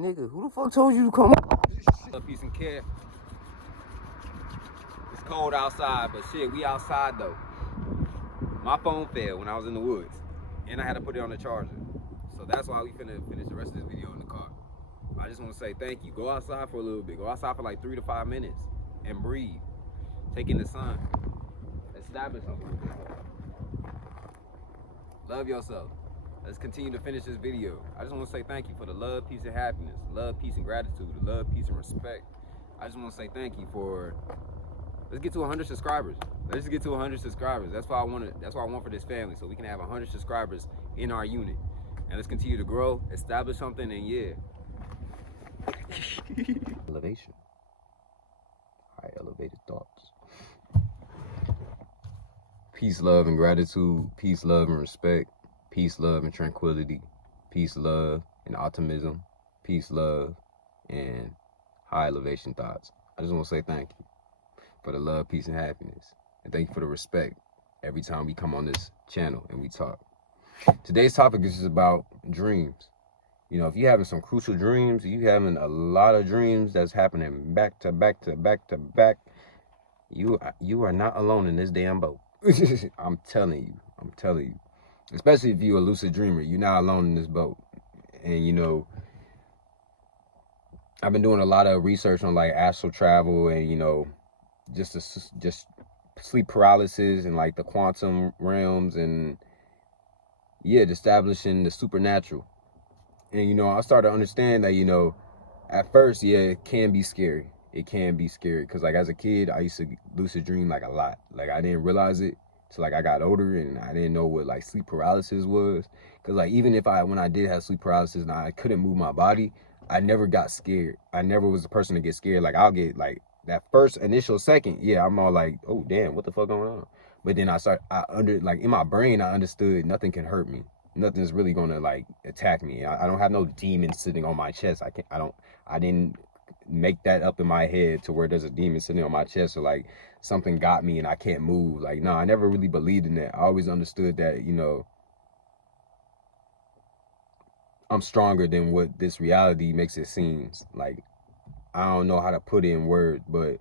Nigga, who the fuck told you to come on? Peace and care. It's cold outside, but shit, we outside though. My phone failed when I was in the woods, and I had to put it on the charger. So that's why we finna finish the rest of this video in the car. I just want to say thank you. Go outside for a little bit. Go outside for like 3 to 5 minutes and breathe. Take in the sun. Establish something. Love yourself. Let's continue to finish this video. I just want to say thank you for the love, peace, and happiness. Love, peace, and gratitude. The love, peace, and respect. I just want to say thank you for. Let's get to 100 subscribers. Let's get to 100 subscribers. That's what I want. That's what I want for this family, so we can have 100 subscribers in our unit, and let's continue to grow, establish something, and yeah. Elevation. High elevated thoughts. Peace, love, and gratitude. Peace, love, and respect. Peace, love, and tranquility. Peace, love, and optimism. Peace, love, and high elevation thoughts. I just want to say thank you for the love, peace, and happiness. And thank you for the respect every time we come on this channel and we talk. Today's topic is just about dreams. You know, if you're having some crucial dreams, you having a lot of dreams that's happening back to back to back to back, you are not alone in this damn boat. I'm telling you. Especially if you're a lucid dreamer, you're not alone in this boat. And you know, I've been doing a lot of research on like astral travel and, you know, just sleep paralysis and like the quantum realms and yeah, establishing the supernatural. And you know, I started to understand that, you know, at first, yeah, it can be scary. It can be scary because like as a kid, I used to lucid dream like a lot. Like I didn't realize it till like I got older and I didn't know what like sleep paralysis was. Because like even if when I did have sleep paralysis and I couldn't move my body, I never got scared. I never was the person to get scared. Like I'll get like that first initial second, yeah, I'm all like, oh damn, what the fuck going on? But then like in my brain, I understood nothing can hurt me. Nothing's really gonna like attack me. I don't have no demon sitting on my chest. I didn't make that up in my head to where there's a demon sitting on my chest or like something got me and I can't move. Like, no, I never really believed in that. I always understood that, you know, I'm stronger than what this reality makes it seem. Like, I don't know how to put it in words, but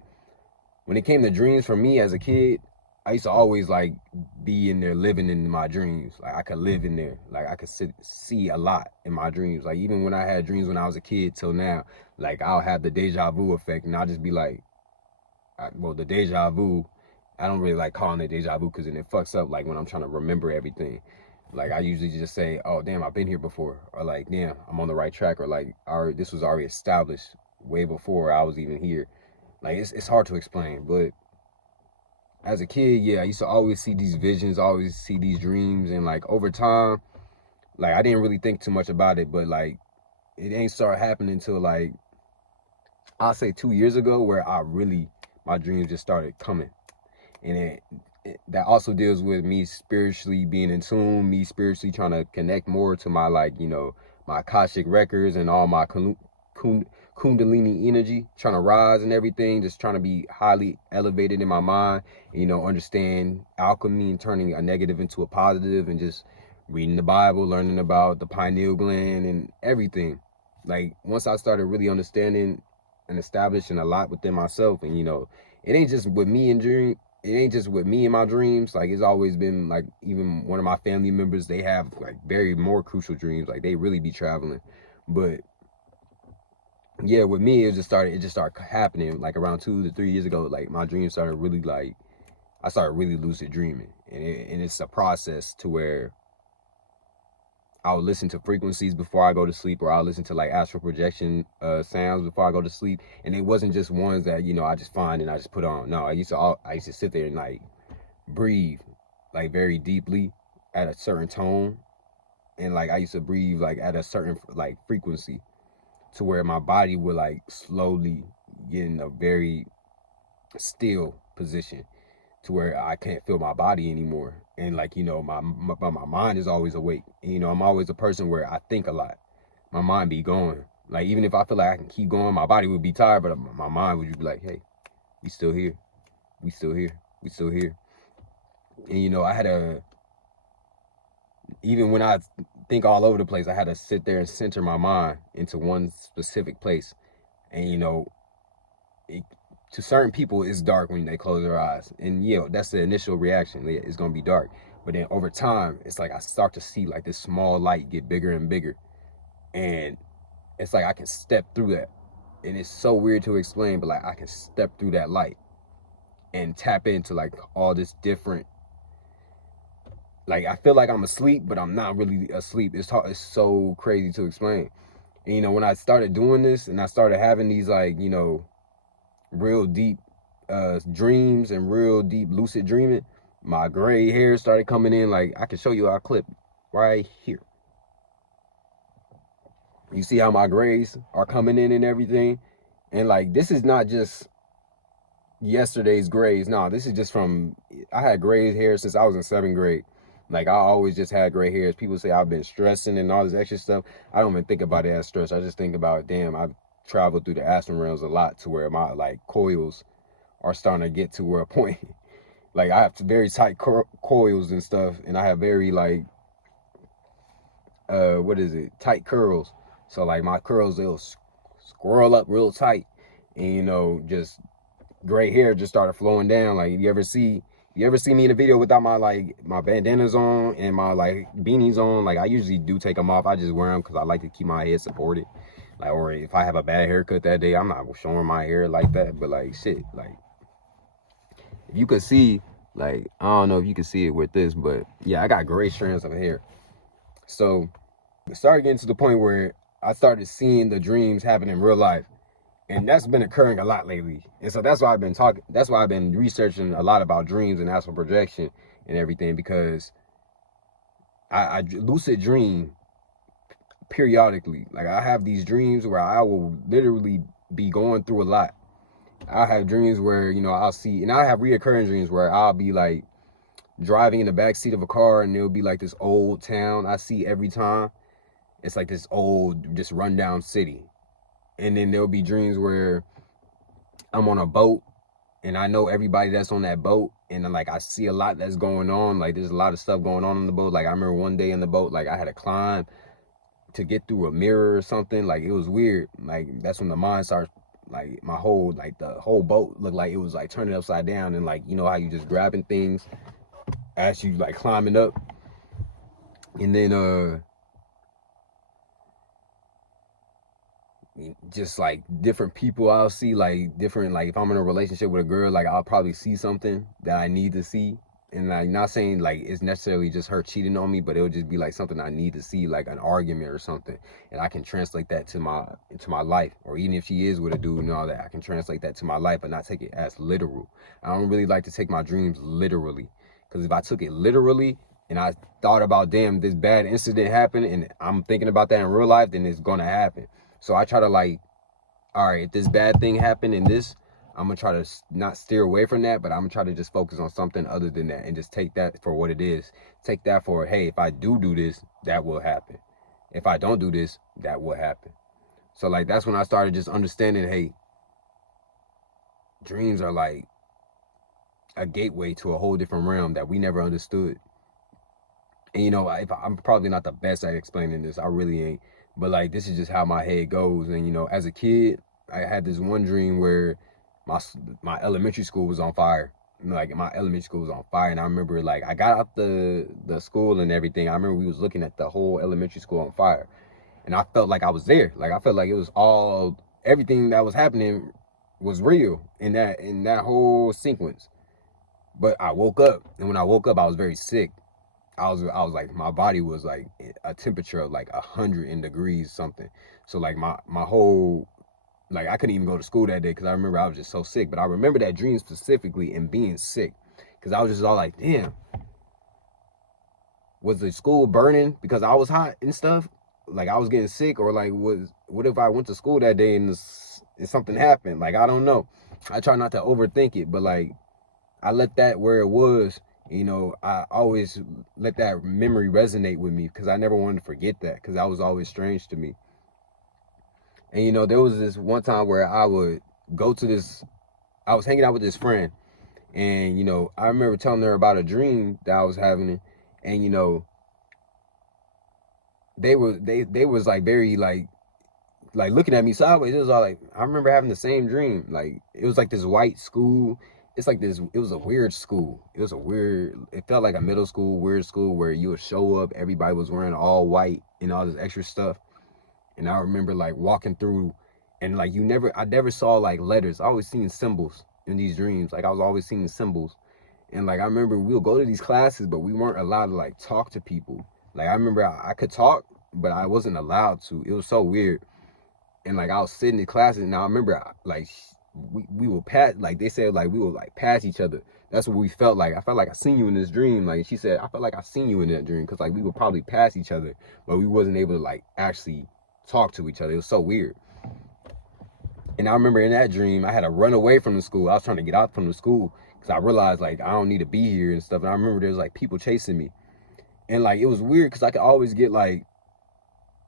when it came to dreams for me as a kid, I used to always like be in there living in my dreams. Like I could live in there. Like I could see a lot in my dreams. Like even when I had dreams when I was a kid till now, like I'll have the deja vu effect and I'll just be like, well, the deja vu, I don't really like calling it deja vu because then it fucks up like when I'm trying to remember everything. Like I usually just say, oh damn, I've been here before, or like damn, I'm on the right track, or like this was already established way before I was even here. Like it's hard to explain, but as a kid, yeah, I used to always see these visions, always see these dreams, and like over time, like I didn't really think too much about it, but like it ain't start happening until like I'll say 2 years ago, where my dreams just started coming, and that also deals with me spiritually being in tune, me spiritually trying to connect more to my like, you know, my Akashic records and all my Kundalini energy, trying to rise and everything, just trying to be highly elevated in my mind, you know, understand alchemy and turning a negative into a positive, and just reading the Bible, learning about the pineal gland and everything. Like once I started really understanding and establishing a lot within myself, and you know, it ain't just with me in my dreams. Like it's always been like, even one of my family members, they have like very more crucial dreams, like they really be traveling. But yeah, with me, it just started happening like around 2 to 3 years ago. Like my dreams started really like, I started really lucid dreaming, and it's a process to where I'll listen to frequencies before I go to sleep, or I'll listen to like astral projection sounds before I go to sleep. And it wasn't just ones that, you know, I just find and I just put on. No, I used to sit there and like breathe like very deeply at a certain tone, and like I used to breathe like at a certain like frequency, to where my body would like slowly get in a very still position, to where I can't feel my body anymore. And like, you know, my mind is always awake. And, you know, I'm always a person where I think a lot. My mind be going. Like even if I feel like I can keep going, my body would be tired, but my mind would just be like, hey, we still here. We still here. We still here. And you know, even when I think all over the place. I had to sit there and center my mind into one specific place. And, you know, to certain people, it's dark when they close their eyes. And, yeah, that's the initial reaction. It's going to be dark. But then over time, it's like I start to see like this small light get bigger and bigger. And it's like I can step through that. And it's so weird to explain, but like I can step through that light and tap into like all this different, like I feel like I'm asleep, but I'm not really asleep. It's so crazy to explain. And, you know, when I started doing this and I started having these like, you know, real deep dreams and real deep lucid dreaming, my gray hair started coming in. Like I can show you our clip right here. You see how my grays are coming in and everything. And like, this is not just yesterday's grays. No, this is just from, I had gray hair since I was in 7th grade. Like I always just had gray hairs. People say I've been stressing and all this extra stuff. I don't even think about it as stress. I just think about, damn, I've traveled through the astral realms a lot to where my like coils are starting to get to where a point. Like I have very tight coils and stuff. And I have very like, tight curls. So like my curls, they'll squirrel up real tight. And, you know, just gray hair just started flowing down. Like you ever see me in a video without my like my bandanas on and my like beanies on? Like I usually do take them off. I just wear them because I like to keep my head supported. Like, or if I have a bad haircut that day, I'm not showing my hair like that. But like shit, like if you could see, like I don't know if you can see it with this, but yeah, I got gray strands of hair. So it started getting to the point where I started seeing the dreams happen in real life. And that's been occurring a lot lately. And so that's why I've been researching a lot about dreams and astral projection and everything, because I lucid dream periodically. Like I have these dreams where I will literally be going through a lot. I have dreams where, you know, I'll see, and I have reoccurring dreams where I'll be like driving in the back seat of a car and there'll be like this old town I see every time. It's like this old, just rundown city. And then there'll be dreams where I'm on a boat and I know everybody that's on that boat. And then, like, I see a lot that's going on. Like, there's a lot of stuff going on the boat. Like, I remember one day in the boat, like, I had to climb to get through a mirror or something. Like, it was weird. Like, that's when the mind starts, like, the whole boat looked like it was, like, turning upside down. And, like, you know how you just grabbing things as you, like, climbing up. And then, just like different people I'll see, like different, like if I'm in a relationship with a girl, like I'll probably see something that I need to see. And like, not saying like it's necessarily just her cheating on me, but it'll just be like something I need to see, like an argument or something. And I can translate that into my life. Or even if she is with a dude and all that, I can translate that to my life, but not take it as literal. I don't really like to take my dreams literally, because if I took it literally and I thought about, damn, this bad incident happened and I'm thinking about that in real life, then it's gonna happen. So I try to like, all right, if this bad thing happened in this, I'm going to try to not steer away from that, but I'm going to try to just focus on something other than that and just take that for what it is. Take that for, hey, if I do this, that will happen. If I don't do this, that will happen. So like, that's when I started just understanding, hey, dreams are like a gateway to a whole different realm that we never understood. And, you know, I'm probably not the best at explaining this. I really ain't. But like, this is just how my head goes. And, you know, as a kid, I had this one dream where my elementary school was on fire. Like my elementary school was on fire. And I remember like, I got out the school and everything. I remember we was looking at the whole elementary school on fire. And I felt like I was there. Like, I felt like it was everything that was happening was real in that whole sequence. But I woke up, and when I woke up, I was very sick. I was like, my body was like a temperature of like 100 degrees something. So like my whole, like I couldn't even go to school that day because I remember I was just so sick. But I remember that dream specifically and being sick, because I was just all like, damn, was the school burning because I was hot and stuff? Like I was getting sick, or like what if I went to school that day and something happened? Like, I don't know. I try not to overthink it, but like I let that where it was. You know, I always let that memory resonate with me because I never wanted to forget that, because that was always strange to me. And, you know, there was this one time where I would go to I was hanging out with this friend, and, you know, I remember telling her about a dream that I was having, and, you know, they was like very like looking at me sideways. It was all like, I remember having the same dream. Like it was like this white school. It's like this, it was a weird school. It felt like a middle school, weird school where you would show up, everybody was wearing all white and all this extra stuff. And I remember like walking through and like I never saw like letters. I always seen symbols in these dreams. Like I was always seeing symbols. And like I remember we would go to these classes, but we weren't allowed to like talk to people. Like I remember I could talk, but I wasn't allowed to. It was so weird. And like I was sitting in classes, and I remember like we would pass, like they said, like we would like pass each other. That's what we felt like. I felt like I seen you in this dream. Like she said, I felt like I seen you in that dream, because like we would probably pass each other, but we wasn't able to like actually talk to each other. It was so weird. And I remember in that dream, I had to run away from the school. I was trying to get out from the school because I realized like I don't need to be here and stuff. And I remember there was like people chasing me, and like it was weird because I could always get like,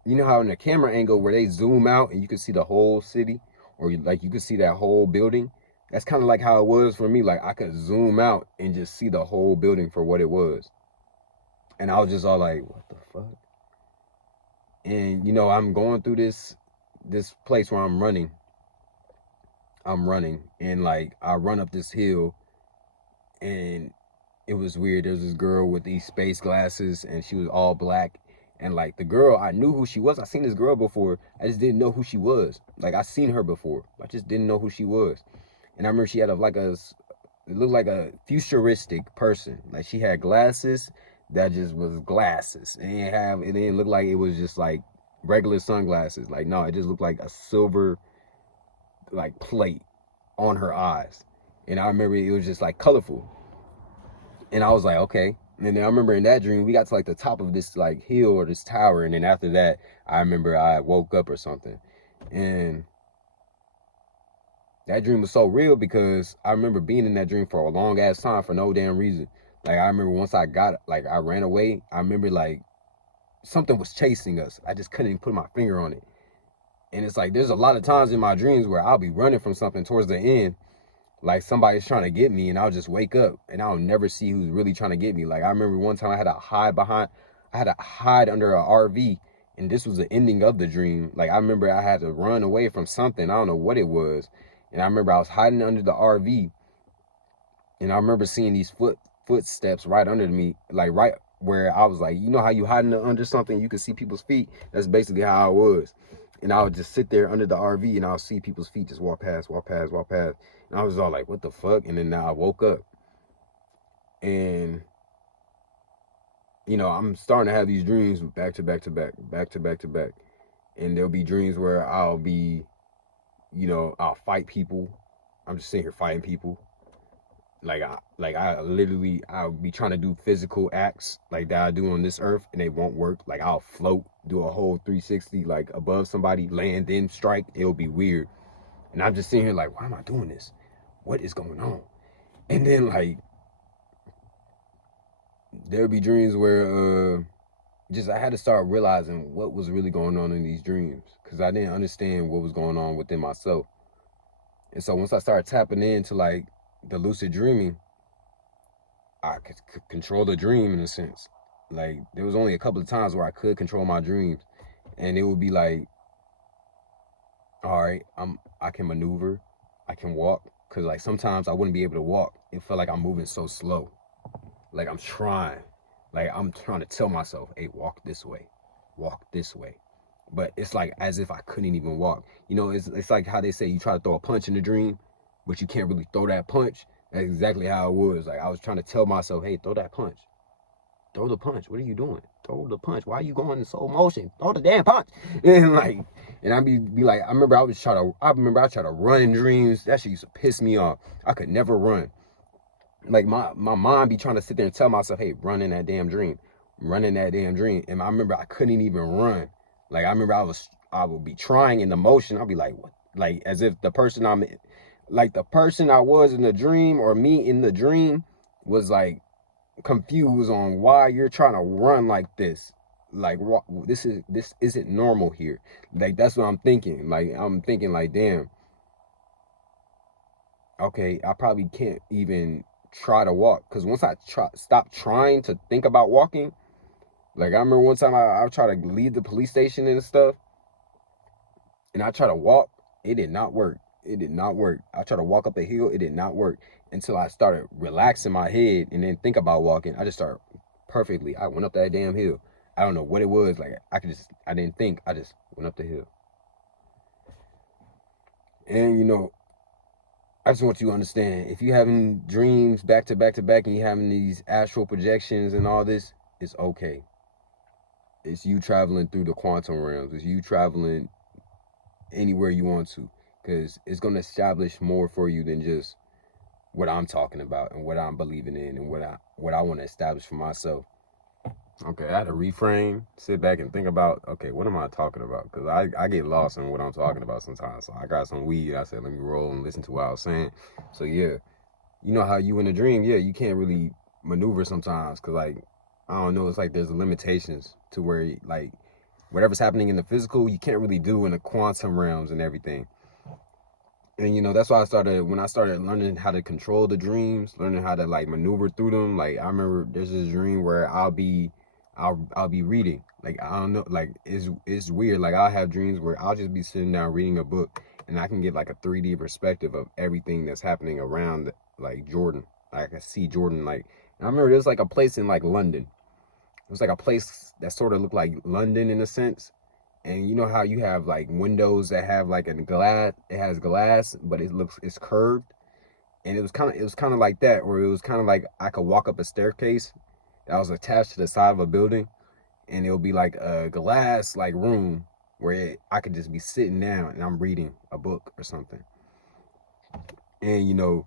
you know how in the camera angle where they zoom out and you can see the whole city, or like you could see that whole building. That's kind of like how it was for me. Like I could zoom out and just see the whole building for what it was. And I was just all like, what the fuck? And you know, I'm going through this place where I'm running, and like I run up this hill, and it was weird. There was this girl with these space glasses, and she was all black. And like the girl, I knew who she was. I seen this girl before. I just didn't know who she was. Like I seen her before. I just didn't know who she was. And I remember she had it looked like a futuristic person. Like she had glasses that just was glasses. It didn't look like it was just like regular sunglasses. Like no, it just looked like a silver like plate on her eyes. And I remember it was just like colorful. And I was like, okay. And then I remember in that dream, we got to like the top of this like hill or this tower. And then after that, I remember I woke up or something. And that dream was so real because I remember being in that dream for a long ass time for no damn reason. Like I remember once I ran away, I remember like something was chasing us. I just couldn't even put my finger on it. And it's like, there's a lot of times in my dreams where I'll be running from something towards the end, like somebody's trying to get me, and I'll just wake up and I'll never see who's really trying to get me. Like I remember one time I had to hide under an RV, and this was the ending of the dream. Like I remember I had to run away from something. I don't know what it was. And I remember I was hiding under the RV, and I remember seeing these footsteps right under me, like right where I was like, you know how you hiding under something, you can see people's feet? That's basically how I was. And I would just sit there under the RV and I'll see people's feet just walk past. And I was all like, what the fuck? And then now I woke up. And, you know, I'm starting to have these dreams back to back. And there'll be dreams where I'll be, you know, I'll fight people. I'm just sitting here fighting people. I'll be trying to do physical acts like that I do on this earth, and they won't work. Like I'll float, do a whole 360, like above somebody, land, then strike. It'll be weird. And I'm just sitting here like, why am I doing this? What is going on? And then like, there'll be dreams where I had to start realizing what was really going on in these dreams, because I didn't understand what was going on within myself. And so once I started tapping into like the lucid dreaming, I could control the dream in a sense. Like there was only a couple of times where I could control my dreams, and it would be like, all right, I can maneuver, I can walk, because like sometimes I wouldn't be able to walk. It felt like I'm moving so slow. Like I'm trying to tell myself, hey, walk this way. But it's like as if I couldn't even walk. You know, it's like how they say you try to throw a punch in a dream, but you can't really throw that punch. That's exactly how it was. Like I was trying to tell myself, hey, throw that punch. Throw the punch. What are you doing? Throw the punch. Why are you going in slow motion? Throw the damn punch. And I'd be like, I remember I tried to run in dreams. That shit used to piss me off. I could never run. Like my mind be trying to sit there and tell myself, hey, run in that damn dream. And I remember I couldn't even run. Like I remember I would be trying in the motion. I'd be like, what? Like as if the person I was in the dream, or me in the dream, was like confused on why you're trying to run like this. Like this isn't normal here. Like that's what I'm thinking. Like I'm thinking like, damn, okay, I probably can't even try to walk, because once I stop trying to think about walking, Like I remember one time I tried to leave the police station and stuff, and I tried to walk. It did not work. It did not work. I tried to walk up a hill. It did not work until I started relaxing my head and then think about walking. I just started perfectly. I went up that damn hill. I don't know what it was. Like I didn't think. I just went up the hill. And you know, I just want you to understand, if you're having dreams back to back to back and you're having these astral projections and all this, it's okay. It's you traveling through the quantum realms. It's you traveling anywhere you want to, because it's going to establish more for you than just what I'm talking about and what I'm believing in and what I want to establish for myself. Okay, I had to reframe, sit back and think about, okay, what am I talking about? Because I get lost in what I'm talking about sometimes. So I got some weed. I said, let me roll and listen to what I was saying. So yeah, you know how you in a dream, yeah, you can't really maneuver sometimes because, like, I don't know, it's like there's limitations to where, like, whatever's happening in the physical, you can't really do in the quantum realms and everything. And, you know, that's why when I started learning how to control the dreams, learning how to, like, maneuver through them. Like, I remember there's this dream where I'll be reading. Like, I don't know, like, it's weird. Like, I'll have dreams where I'll just be sitting down reading a book and I can get, like, a 3D perspective of everything that's happening around, like, Jordan. Like, I can see Jordan, like, and I remember there's, like, a place in, like, London. It was, like, a place that sort of looked like London in a sense. And you know how you have like windows that have like a glass, it has glass, but it's curved. And it was kind of like that, where it was kind of like I could walk up a staircase that was attached to the side of a building, and it'll be like a glass like room where I could just be sitting down and I'm reading a book or something. And you know,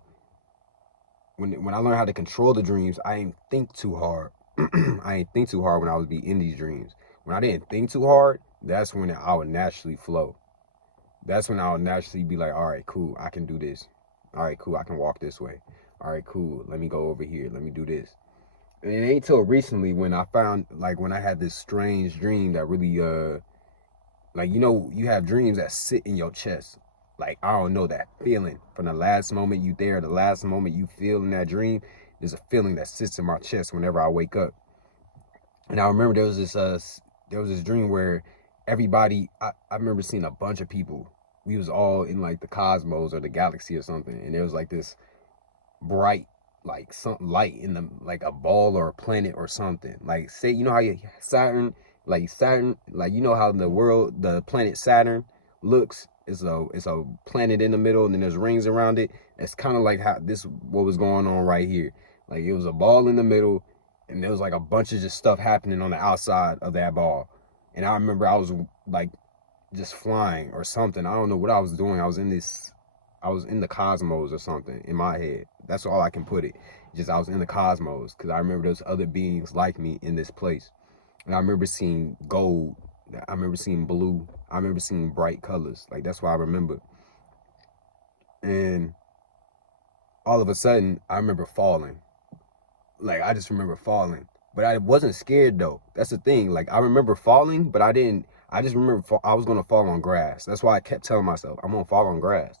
when I learned how to control the dreams, I didn't think too hard. I didn't think too hard when I would be in these dreams. When I didn't think too hard, that's when I would naturally flow. That's when I would naturally be like, all right, cool, I can do this. All right, cool, I can walk this way. All right, cool, let me go over here. Let me do this. And it ain't till recently when I found, like, when I had this strange dream that really, like, you know, you have dreams that sit in your chest. Like, I don't know, that feeling from the last moment you there, the last moment you feel in that dream, there's a feeling that sits in my chest whenever I wake up. And I remember there was this dream where everybody, I remember seeing a bunch of people. We was all in like the cosmos or the galaxy or something, and there was like this bright, like something light in the, like a ball or a planet or something. Like, say, you know how Saturn, like, you know how the planet Saturn looks. It's a planet in the middle, and then there's rings around it. It's kind of like what was going on right here. Like, it was a ball in the middle, and there was like a bunch of just stuff happening on the outside of that ball. And I remember I was like just flying or something. I don't know what I was doing. I was in the cosmos or something in my head. That's all I can put it. Just I was in the cosmos, because I remember there's other beings like me in this place. And I remember seeing gold. I remember seeing blue. I remember seeing bright colors. Like, that's what I remember. And all of a sudden, I remember falling. Like, I just remember falling. But I wasn't scared, though. That's the thing. Like, I remember falling, but I didn't. I just remember I was going to fall on grass. That's why I kept telling myself, I'm going to fall on grass.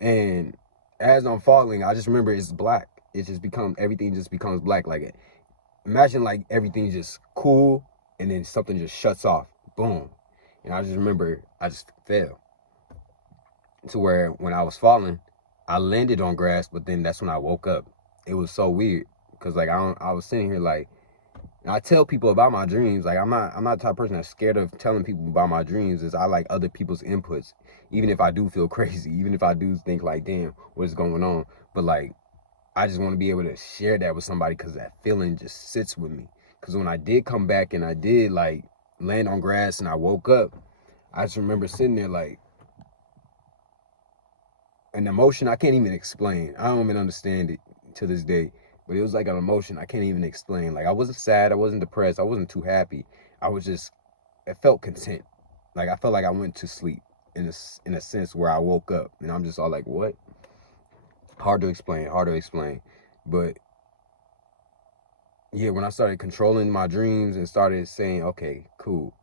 And as I'm falling, I just remember it's black. Everything just becomes black. Like, imagine like everything just cool, and then something just shuts off. Boom. And I just remember I just fell. To where when I was falling, I landed on grass, but then that's when I woke up. It was so weird. Because like I was sitting here like, and I tell people about my dreams. Like, I'm not the type of person that's scared of telling people about my dreams. Is I like other people's inputs, even if I do feel crazy, even if I do think like, damn, what's going on? But like, I just want to be able to share that with somebody, because that feeling just sits with me. Because when I did come back and I did like land on grass and I woke up, I just remember sitting there like, an emotion I can't even explain. I don't even understand it to this day. But it was like an emotion I can't even explain. Like, I wasn't sad, I wasn't depressed, I wasn't too happy. It felt content. Like, I felt like I went to sleep in a sense where I woke up. And I'm just all like, what? Hard to explain. But yeah, when I started controlling my dreams and started saying, okay, cool,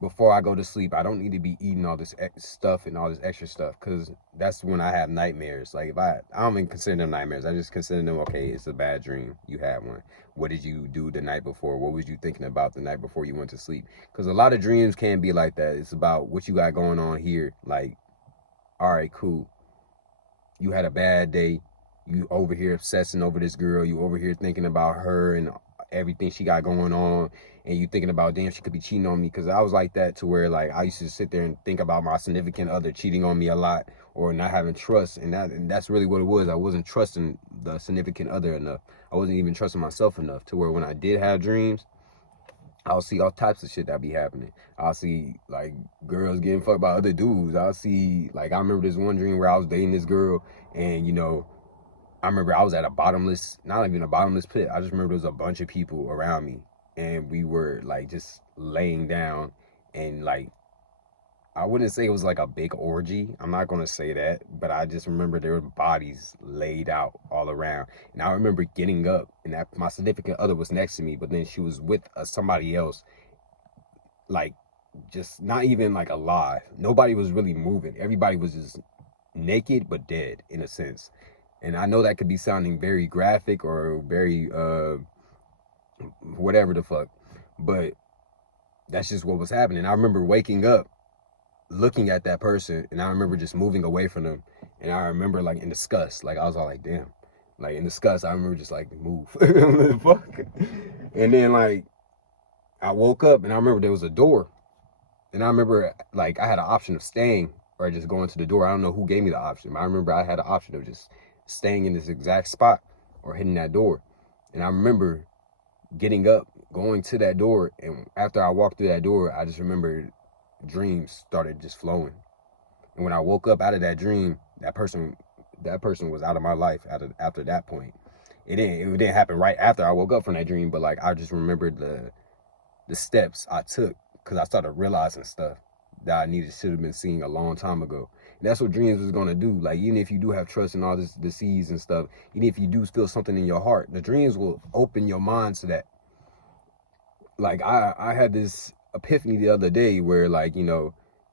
before I go to sleep, I don't need to be eating all this stuff and all this extra stuff, because that's when I have nightmares. Like, if I don't even consider them nightmares. I just consider them, okay, it's a bad dream. You had one. What did you do the night before? What was you thinking about the night before you went to sleep? Because a lot of dreams can be like that. It's about what you got going on here. Like, all right, cool. You had a bad day. You over here obsessing over this girl. You over here thinking about her and everything she got going on, and you thinking about, damn, she could be cheating on me. Because I was like that, to where like I used to sit there and think about my significant other cheating on me a lot, or not having trust, and that's really what it was. I wasn't trusting the significant other enough. I wasn't even trusting myself enough, to where when I did have dreams, I'll see all types of shit that be happening. I'll see like girls getting fucked by other dudes. I'll see, like, I remember this one dream where I was dating this girl, and I remember I was at a bottomless, not even a bottomless pit. I just remember there was a bunch of people around me, and we were like just laying down, and like, I wouldn't say it was like a big orgy. I'm not going to say that, but I just remember there were bodies laid out all around. And I remember getting up, and that my significant other was next to me, but then she was with somebody else, like, just not even like alive. Nobody was really moving. Everybody was just naked but dead, in a sense. And I know that could be sounding very graphic or very whatever the fuck, but that's just what was happening. I remember waking up, looking at that person, and I remember just moving away from them. And I remember, like, in disgust, like I was all like, damn, like in disgust, I remember just like, move. Fuck. And then like I woke up, and I remember there was a door, and I remember like I had an option of staying or just going to the door. I don't know who gave me the option, but I remember I had an option of just staying in this exact spot or hitting that door. And I remember getting up, going to that door, and after I walked through that door, I just remember dreams started just flowing. And when I woke up out of that dream, that person was out of my life after that point. It didn't happen right after I woke up from that dream, but like I just remembered the steps I took, because I started realizing stuff that I should have been seeing a long time ago. And that's what dreams is gonna do. Like, even if you do have trust in all this disease and stuff, even if you do feel something in your heart, the dreams will open your mind to that. Like, I had this epiphany the other day where, like,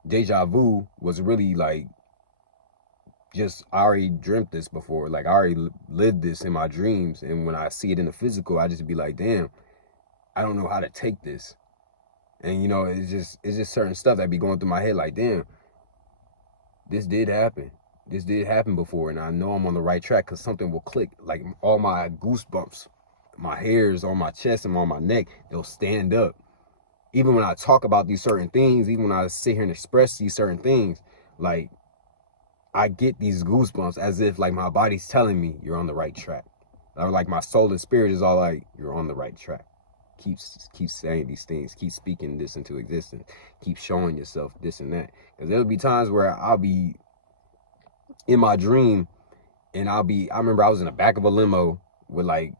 deja vu was really like, just, I already dreamt this before. Like, I already lived this in my dreams, and when I see it in the physical, I just be like, damn, I don't know how to take this. And it's just certain stuff that be going through my head, like, damn, this did happen. This did happen before, and I know I'm on the right track, because something will click. Like, all my goosebumps, my hairs on my chest and on my neck, they'll stand up. Even when I talk about these certain things, even when I sit here and express these certain things, like, I get these goosebumps as if like my body's telling me you're on the right track. Or like my soul and spirit is all like, you're on the right track. Keep saying these things. Keep speaking this into existence. Keep showing yourself this and that. Because there'll be times where I'll be in my dream, and I remember I was in the back of a limo with like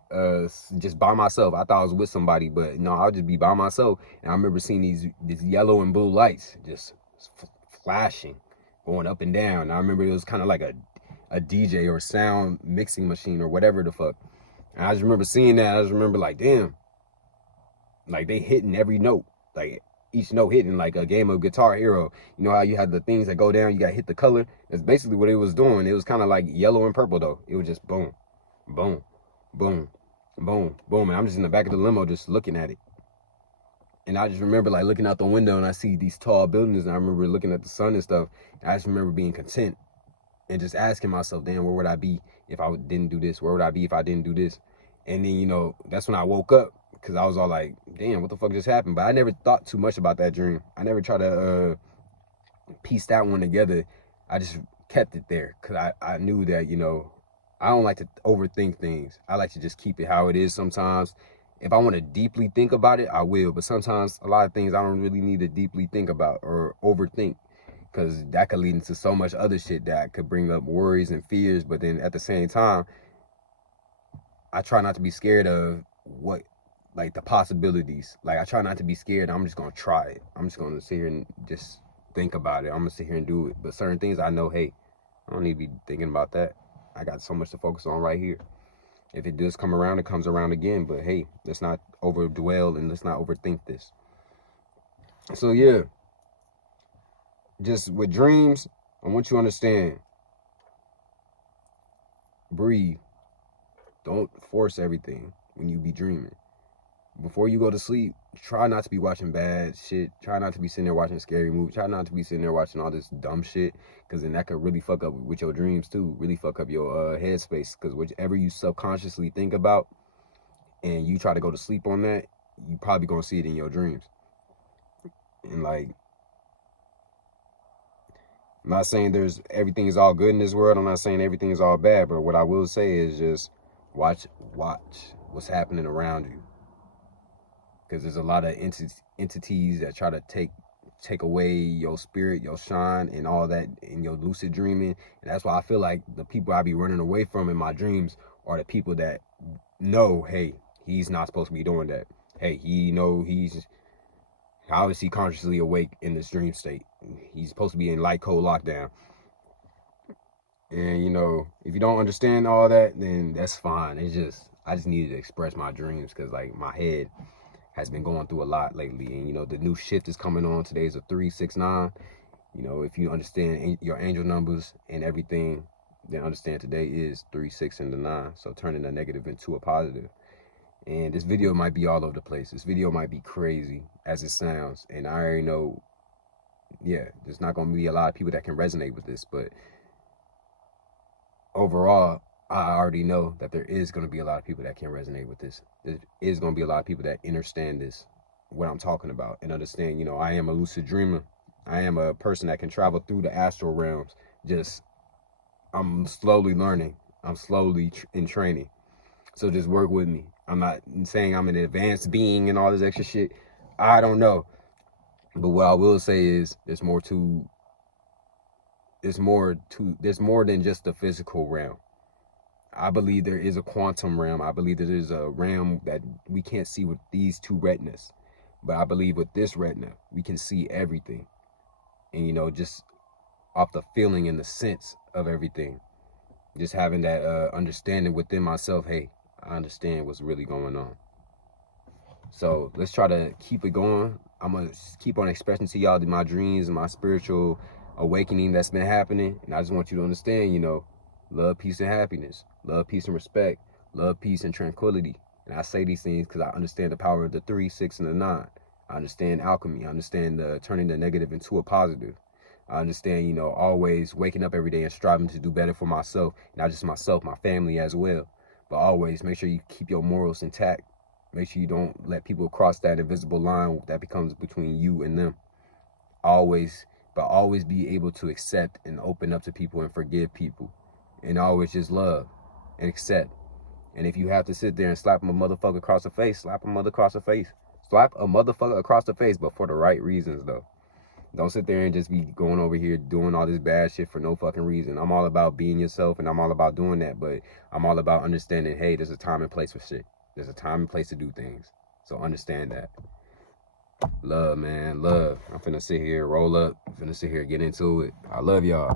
just by myself. I thought I was with somebody, but no, I'll just be by myself. And I remember seeing these yellow and blue lights just flashing, going up and down. And I remember it was kind of like a DJ or sound mixing machine or whatever the fuck. And I just remember seeing that. I just remember like, damn, like they hitting every note, like each note hitting like a game of Guitar Hero. You know how you have the things that go down, you got to hit the color. That's basically what it was doing. It was kind of like yellow and purple though. It was just boom, boom, boom, boom, boom. And I'm just in the back of the limo just looking at it. And I just remember like looking out the window, and I see these tall buildings, and I remember looking at the sun and stuff. And I just remember being content and just asking myself, damn, where would I be if I didn't do this? Where would I be if I didn't do this? And then, that's when I woke up, because I was all like, damn, what the fuck just happened? But I never thought too much about that dream. I never tried to piece that one together. I just kept it there, because I knew that, I don't like to overthink things. I like to just keep it how it is sometimes. If I want to deeply think about it, I will. But sometimes a lot of things I don't really need to deeply think about or overthink, because that could lead into so much other shit that could bring up worries and fears. But then at the same time, I try not to be scared of like the possibilities. Like, I try not to be scared. I'm just going to try it. I'm just going to sit here and just think about it. I'm going to sit here and do it. But certain things I know, hey, I don't need to be thinking about that. I got so much to focus on right here. If it does come around, it comes around again. But hey, let's not overdwell and let's not overthink this. So yeah, just with dreams, I want you to understand, breathe. Don't force everything when you be dreaming. Before you go to sleep, try not to be watching bad shit. Try not to be sitting there watching scary movies. Try not to be sitting there watching all this dumb shit, because then that could really fuck up with your dreams too. Really fuck up your headspace, because whichever you subconsciously think about and you try to go to sleep on that, you probably gonna see it in your dreams. And like, I'm not saying there's everything is all good in this world. I'm not saying everything is all bad, but what I will say is just watch what's happening around you, because there's a lot of entities that try to take away your spirit, your shine, and all that in your lucid dreaming. And that's why I feel like the people I be running away from in my dreams are the people that know, hey, he's not supposed to be doing that. Hey, how is he consciously awake in this dream state? He's supposed to be in light code lockdown. And if you don't understand all that, then that's fine. I just needed to express my dreams, because like my head has been going through a lot lately. And the new shift is coming on. Today's a 369. If you understand your angel numbers and everything, then understand today is 3, 6, and the 9. So turning a negative into a positive. And this video might be all over the place. This video might be crazy as it sounds. And I already know, yeah, there's not going to be a lot of people that can resonate with this. But overall, I already know that there is going to be a lot of people that can resonate with this. There is going to be a lot of people that understand this, what I'm talking about, and understand, I am a lucid dreamer. I am a person that can travel through the astral realms. I'm slowly learning. I'm slowly in training. So just work with me. I'm not saying I'm an advanced being and all this extra shit. I don't know. But what I will say is there's more than just the physical realm. I believe there is a quantum realm. I believe there is a realm that we can't see with these two retinas. But I believe with this retina, we can see everything. And just off the feeling and the sense of everything. Just having that understanding within myself, hey, I understand what's really going on. So let's try to keep it going. I'm going to keep on expressing to y'all my dreams and my spiritual awakening that's been happening. And I just want you to understand, love, peace, and happiness. Love, peace, and respect. Love, peace, and tranquility. And I say these things because I understand the power of the 3, 6, and the 9. I understand alchemy. I understand turning the negative into a positive. I understand, always waking up every day and striving to do better for myself. Not just myself, my family as well. But always make sure you keep your morals intact. Make sure you don't let people cross that invisible line that becomes between you and them. Always be able to accept and open up to people and forgive people. And always just love and accept. And if you have to sit there and slap a motherfucker across the face, slap a mother across the face. Slap a motherfucker across the face, but for the right reasons, though. Don't sit there and just be going over here doing all this bad shit for no fucking reason. I'm all about being yourself, and I'm all about doing that, but I'm all about understanding, hey, there's a time and place for shit. There's a time and place to do things. So understand that. Love, man. Love. I'm finna sit here, roll up. I'm finna sit here, get into it. I love y'all.